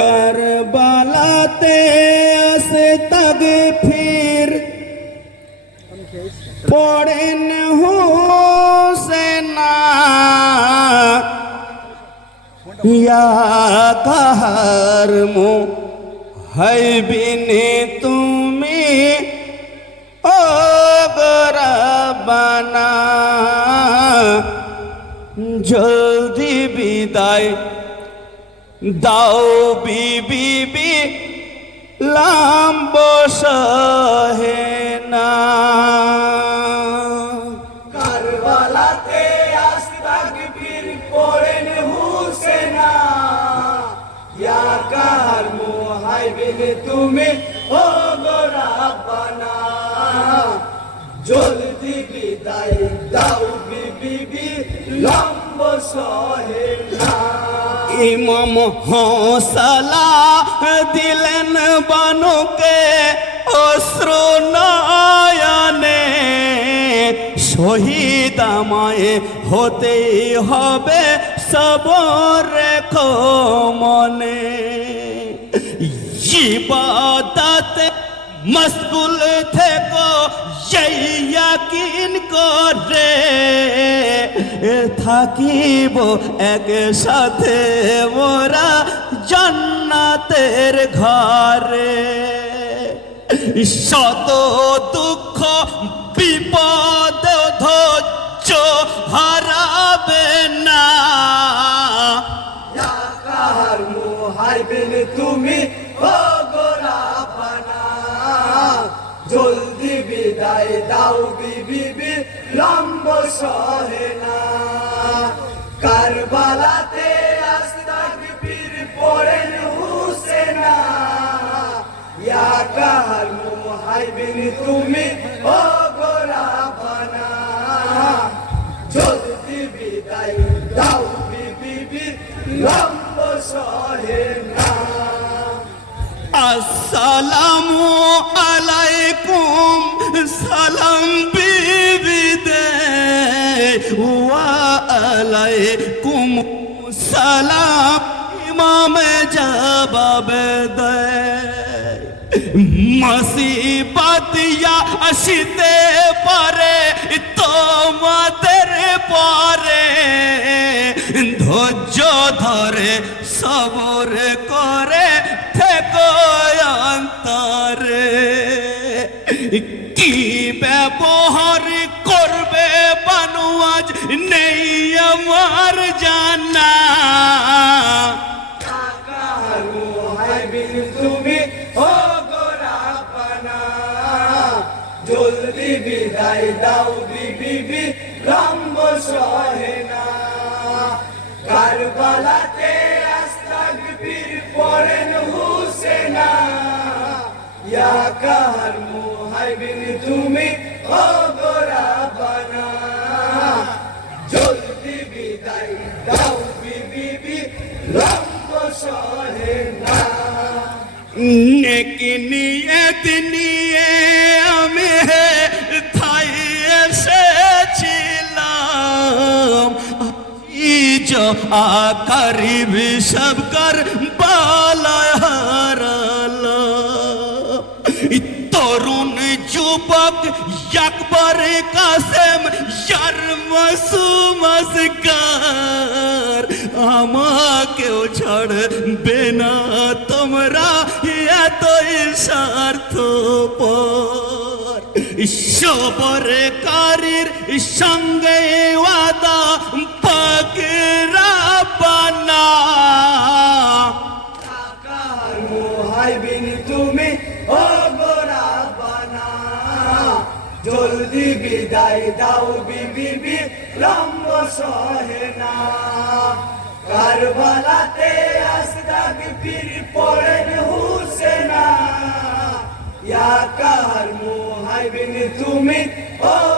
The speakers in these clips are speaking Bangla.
কারবালাতে আসে তাগে ফির। পড়েন হোসেনা ইয়া কাহার মো হাইবিনে তুমি ও গরাবানা জলদি বিদায় দাও বিবি বি, লাম্ব সহে না। কারবালাতে আস্তাক বীর পড়েন হুসেনা। ইয়া কাহার মুহাইবিন তুমি ও গোরাবানা জলদি বিদায় দাও বিবি লম্ব সহে না। ইমাম হৌসলা দিলেন বানুকে অশ্রু নয়নে। শহীদ আমায় হতেই হবে সবর রেখো মনে। ইবাদতে মশগুল থেকো ইয়াকিন করে। থাকিব একসাথে মোরা জান্নাতের ঘরে। শত দুঃখ, বিপদ, ধৈর্য হারাবে না। মুহাইবিন তুমি জলদি বিদায় দাও বিবি লম্ব সহে মুহাইবিন তুমি ও গোরাবানা জলদি বিদায় দাও বিবি লম্ব সহে না। আসসালামু আলাইকুম, সালাম বিবি দে। ওয়া আলাইকুম সালাম, ইমাম জবাব দে। মুসিবত ইয়া আসতে পারে তোমাদের পরে ধৈর্য ধরে সবর করে থেকো অন্তরে কি ব্যবহার করবে বানুয়াজ নেই আমার জানা দাও বিবি লম্ব সহে না কারবালাতে আস্তাক বীর পড়েন হুসেনা ইয়া কাহার মুহাইবিন তুমি ও গোরাবানা জলদি বিদায় দাও বিবি লম্ব সহে না নেকি নিয়ত নিয়ে ইজ আকরিব সব কর বালায় হারালা তরুণ যুবক একবার কাসেম ইয়ার মাসুম আসগার আমাকেও ছাড়বে না তোমরা এতই স্বার্থ পর সবর কারির সঙ্গে ওয়াদা বিদায় দাও বিবি লম্ব সহে না। কারবালাতে আস্তাক বীর পড়েন হুসেনা। ইয়া কার মুহাইবিন, তুমি ও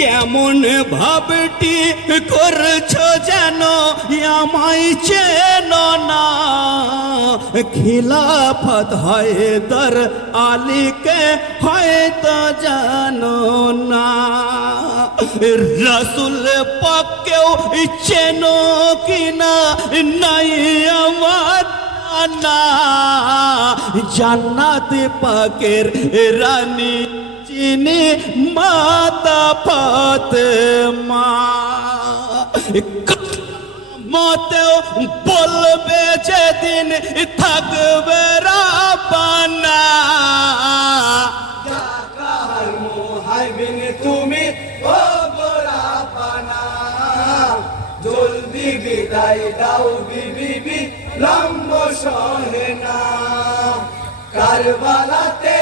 দাও বিবি লম্ব সহে না এমন ভাবটি করছ যেন, আমায় চেন না। খিলাফত হায়দার আলীকে, হয়তো জানো না। রসুল পাকেও চেনো কিনা, নাই আমার জান্নাত পাকের রানী। চিনি মাতা ফাতেমা। মতেও বলবে যেদিন থাকবে মোহাইবিন তুমি জলদি বিদায় দাও বিবি কারবালাতে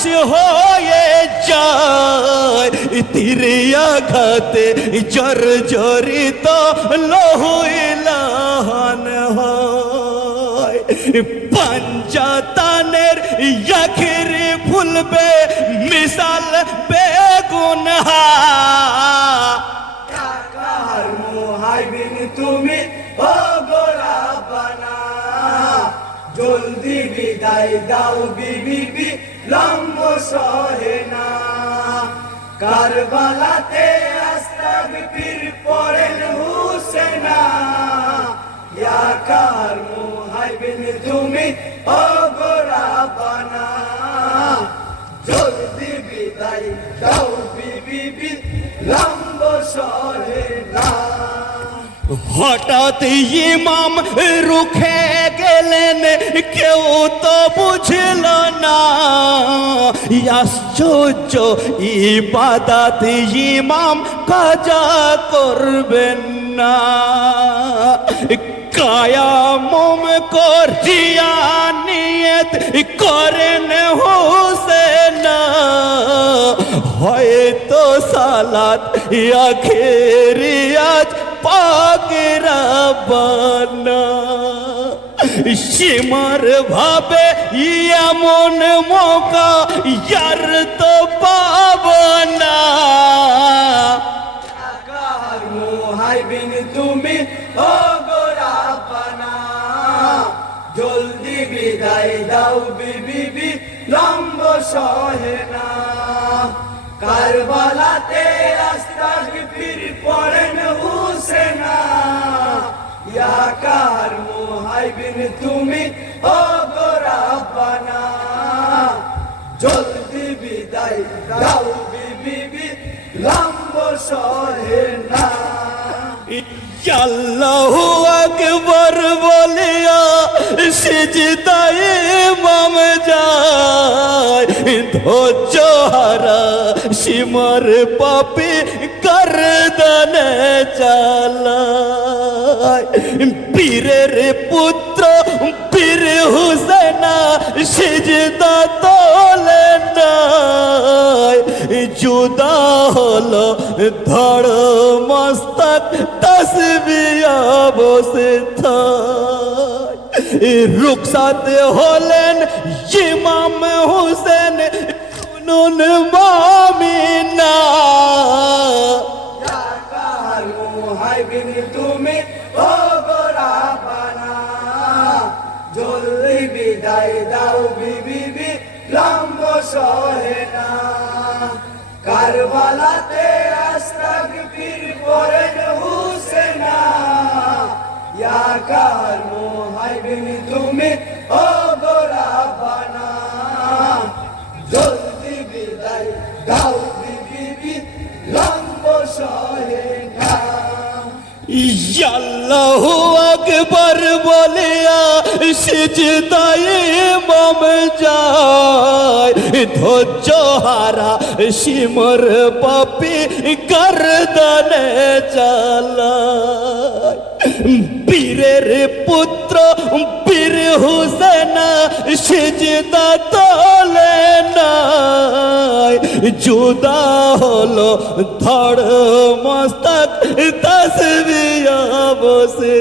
বারিশ হয়ে যায়, তীরে আঘাতে জর্জরিত লহুইলাহান হয়। পঞ্চাতানের আখিরে ফুলবে মিসাল বেগুন হা তুমি ও গোরা বানা। জলদি বিদায় দাও বিবি লম্ব সহে না কারবালাতে আস্তাগফির পড়েন হুসেনা ইয়া কার মোহাইবিন তুমি ও গোরা বানা জলদি বিদায় দাও বিবি লম্ব সহে না হঠাৎ ইমাম রুখে গেলেন কেউ তো বুঝল না। আশ্চর্য ইবাদাত ইমাম কাজা করবেন না। কায়ামম করিয়া নিয়ত করেন হোসেন। হয়তো সালাত আখেরিয়াজ পাগরা বানা সীমার ভাবে এমন মৌকা, ইয়ার তো পাব না। তুমি ও গোরা পানা জলদি বিদায় দাও বিবি লম্ব সহে না। কারবালাতে আস্তাগফির পড়েন হুসেনা। কার মোহাইবিন তুমি ও গোরা পানা জলদি বিদায় দাও বিবি লম্ব সহে না। আল্লাহু আকবর বলিয়া সিজদায় মাম যায় ধৈর্য হারা সীমার পাপি করদনে চালায়। বীরের পুত্র বীর হুসেনা সিজদা তোলে জুদা হলো ধড় মস্তক তসবিয়া বসে থাই রুকসাতে হলেন ইমাম হুসেন শুনুন মামিনা তুমি, ও গোরা পানা জলদি বিদায় দাও বিবি লম্ব সহে না। কারবালাতে আস্তাগফির পড়েন হুসেনা ইয়া কার মোহাইবিন তুমি ও গোরা পানা জলদি বিদায় দাও বিবি লম্ব সহে না। আল্লাহু আকবার বলিয়া সিজদায়ে ইমাম যায়। ধৈর্য হারা সিমর পাপি গর্দনে চালায়। বীরের পুত্র বীর হুসেন সিজদা তোলে নাই। জুদা হলো ধড় মস্তক তসবিয়া বসে